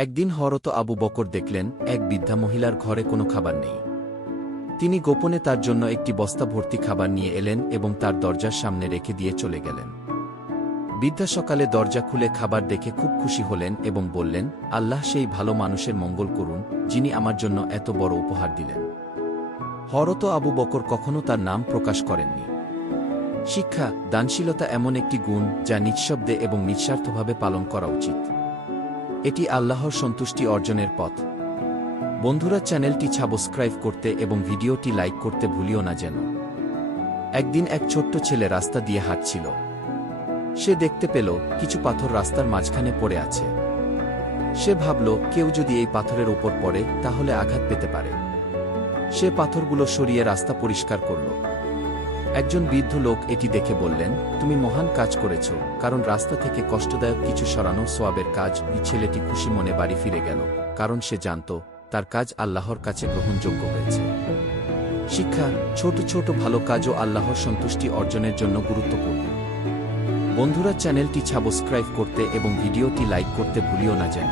একদিন হরত আবু বকর দেখলেন, এক বৃদ্ধা মহিলার ঘরে কোনো খাবার নেই। তিনি গোপনে তার জন্য একটি বস্তা ভর্তি খাবার নিয়ে এলেন এবং তার দরজার সামনে রেখে দিয়ে চলে গেলেন। বৃদ্ধা সকালে দরজা খুলে খাবার দেখে খুব খুশি হলেন এবং বললেন, আল্লাহ সেই ভালো মানুষের মঙ্গল করুন, যিনি আমার জন্য এত বড় উপহার দিলেন। হরত আবু বকর কখনো তার নাম প্রকাশ করেননি। শিক্ষা, দানশীলতা এমন একটি গুণ, যা নিঃশব্দে এবং নিঃস্বার্থভাবে পালন করা উচিত। এটি আল্লাহর সন্তুষ্টি অর্জনের পথ। বন্ধুরা, চ্যানেলটি সাবস্ক্রাইব করতে এবং ভিডিওটি লাইক করতে ভুলিও না যেন। একদিন এক ছোট্ট ছেলে রাস্তা দিয়ে হাঁটছিল। সে দেখতে পেল কিছু পাথর রাস্তার মাঝখানে পড়ে আছে। সে ভাবল, কেউ যদি এই পাথরের উপর পড়ে, তাহলে আঘাত পেতে পারে। সে পাথরগুলো সরিয়ে রাস্তা পরিষ্কার করল। একজন বৃদ্ধ লোক এটি দেখে বললেন, তুমি মহান কাজ করেছ, কারণ রাস্তা থেকে কষ্টদায়ক কিছু সরানো সোয়াবের কাজ এই ছেলেটি খুশি মনে বাড়ি ফিরে গেল, কারণ সে জানত, তার কাজ আল্লাহর কাছে গ্রহণযোগ্য হয়েছে। শিক্ষা, ছোট ছোট ভালো কাজও আল্লাহর সন্তুষ্টি অর্জনের জন্য গুরুত্বপূর্ণ। বন্ধুরা, চ্যানেলটি সাবস্ক্রাইব করতে এবং ভিডিওটি লাইক করতে ভুলিও না যেন।